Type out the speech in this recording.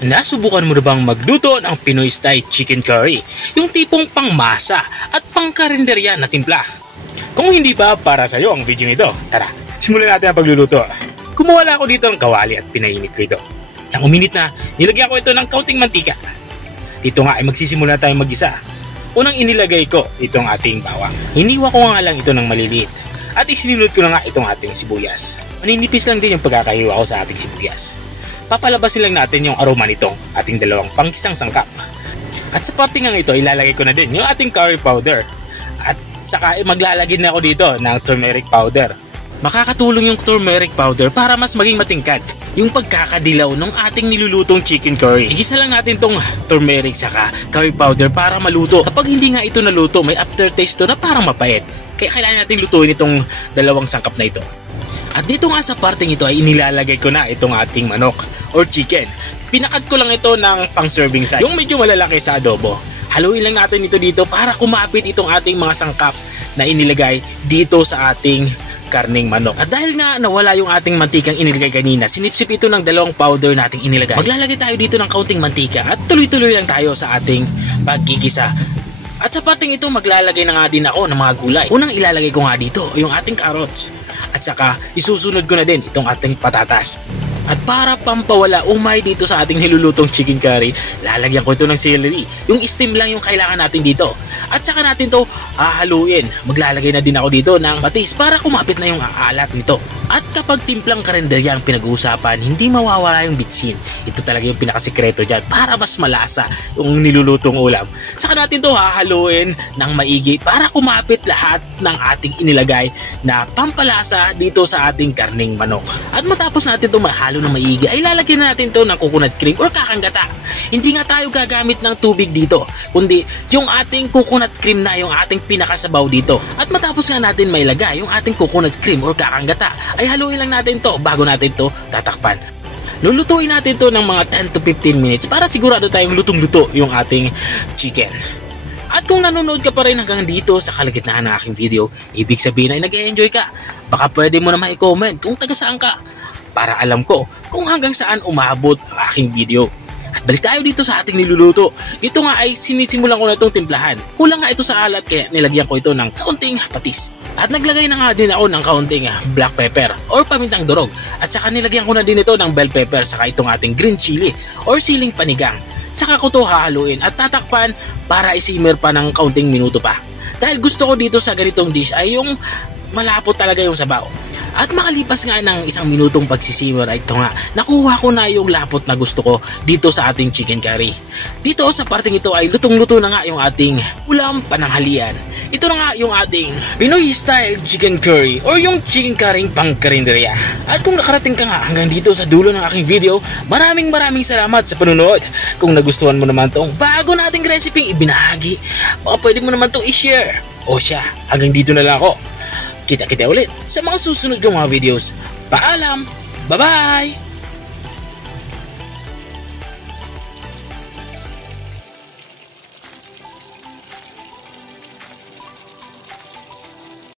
Nasubukan mo na bang magluto ng Pinoy style chicken curry? Yung tipong pangmasa at pangkarinderya na timpla. Kung hindi pa, para sa iyo ang video nito. Tara, simulan natin ang pagluluto. Kumuha lang ako dito ng kawali at pinainit ko ito. Nang uminit na, nilagyan ko ito ng kaunting mantika. Dito nga ay magsisimula tayong mag-isa. Unang inilagay ko itong ating bawang. Hiniwa ko nga lang ito ng maliliit. At isinunod ko na nga itong ating sibuyas. Maninipis lang din yung pagkakahiwa ko sa ating sibuyas. Papalabasin lang natin yung aroma nitong ating dalawang pangkisang sangkap. At sa parte nga ito, ilalagay ko na din yung ating curry powder. At saka maglalagay na ako dito ng turmeric powder. Makakatulong yung turmeric powder para mas maging matingkad yung pagkakadilaw ng ating nilulutong chicken curry. Igisa lang natin tong turmeric saka curry powder para maluto. Kapag hindi nga ito naluto, may aftertaste to na parang mapait. Kaya kailangan natin lutuin itong dalawang sangkap na ito. At dito nga sa parteng ito ay inilalagay ko na itong ating manok or chicken. Pinakad ko lang ito ng pang serving size, yung medyo malalaki sa adobo. Haluin lang natin ito dito para kumapit itong ating mga sangkap na inilagay dito sa ating karning manok. At dahil nga nawala yung ating mantikang inilagay kanina, sinipsip ito ng dalawang powder nating inilagay. Maglalagay tayo dito ng kaunting mantika at tuloy-tuloy lang tayo sa ating paggigisa. At sa parteng ito maglalagay na nga din ako ng mga gulay. Unang ilalagay ko nga dito yung ating carrots. At saka isusunod ko na din itong ating patatas. At para pampawala umay dito sa ating nilulutong chicken curry, lalagyan ko ito ng celery. Yung steam lang yung kailangan natin dito. At saka natin to hahaluin. Maglalagay na din ako dito ng patis para kumapit na yung alat nito. At kapag timplang karinderya ang pinag-uusapan, hindi mawawala yung bitsin. Ito talaga yung pinakasikreto dyan para mas malasa yung nilulutong ulam. Saka natin to hahaluin ng maigi para kumapit lahat ng ating inilagay na pampalasa dito sa ating karning manok. At matapos natin to mahalo ng maigi, ay lalagyan na natin to ng coconut cream or kakanggata. Hindi nga tayo gagamit ng tubig dito, kundi yung ating coconut cream na yung ating pinakasabaw dito. At matapos nga natin mailagay yung ating coconut cream or kakanggata, ay haluin lang natin to bago natin to tatakpan. Lulutuin natin to ng mga 10 to 15 minutes para sigurado tayong lutong-luto yung ating chicken. At kung nanonood ka pa rin hanggang dito sa kalagitnaan ng aking video, ibig sabihin ay nag-e-enjoy ka. Baka pwede mo naman i-comment kung taga saan ka para alam ko kung hanggang saan umabot ang aking video. At balik tayo dito sa ating niluluto. Dito nga ay sinisimulan ko na itong timplahan. Kulang nga ito sa alat kaya nilagyan ko ito ng kaunting patis. At naglagay na nga din ako ng kaunting black pepper or pamintang durog. At saka nilagyan ko na din ito ng bell pepper saka itong ating green chili or siling panigang. Saka ko ito hahaluin at tatakpan para isimmer pa ng kaunting minuto pa. Dahil gusto ko dito sa ganitong dish ay yung malapot talaga yung sabaw. At makalipas nga ng 1 minutong pagsisimmer ay ito nga, nakuha ko na yung lapot na gusto ko dito sa ating chicken curry. Dito sa parteng ito ay lutong-luto na nga yung ating ulam pananghalian. Ito na nga yung ating Pinoy style chicken curry or yung chicken curry pang karinderya. At kung nakarating ka nga hanggang dito sa dulo ng aking video, maraming salamat sa panunood. Kung nagustuhan mo naman tong bago nating recipe ibinahagi, baka pwede mo naman tong i-share. O siya, hanggang dito na lang ako. Kita-kita ulit sa mga susunod kong mga videos. Paalam! Bye-bye!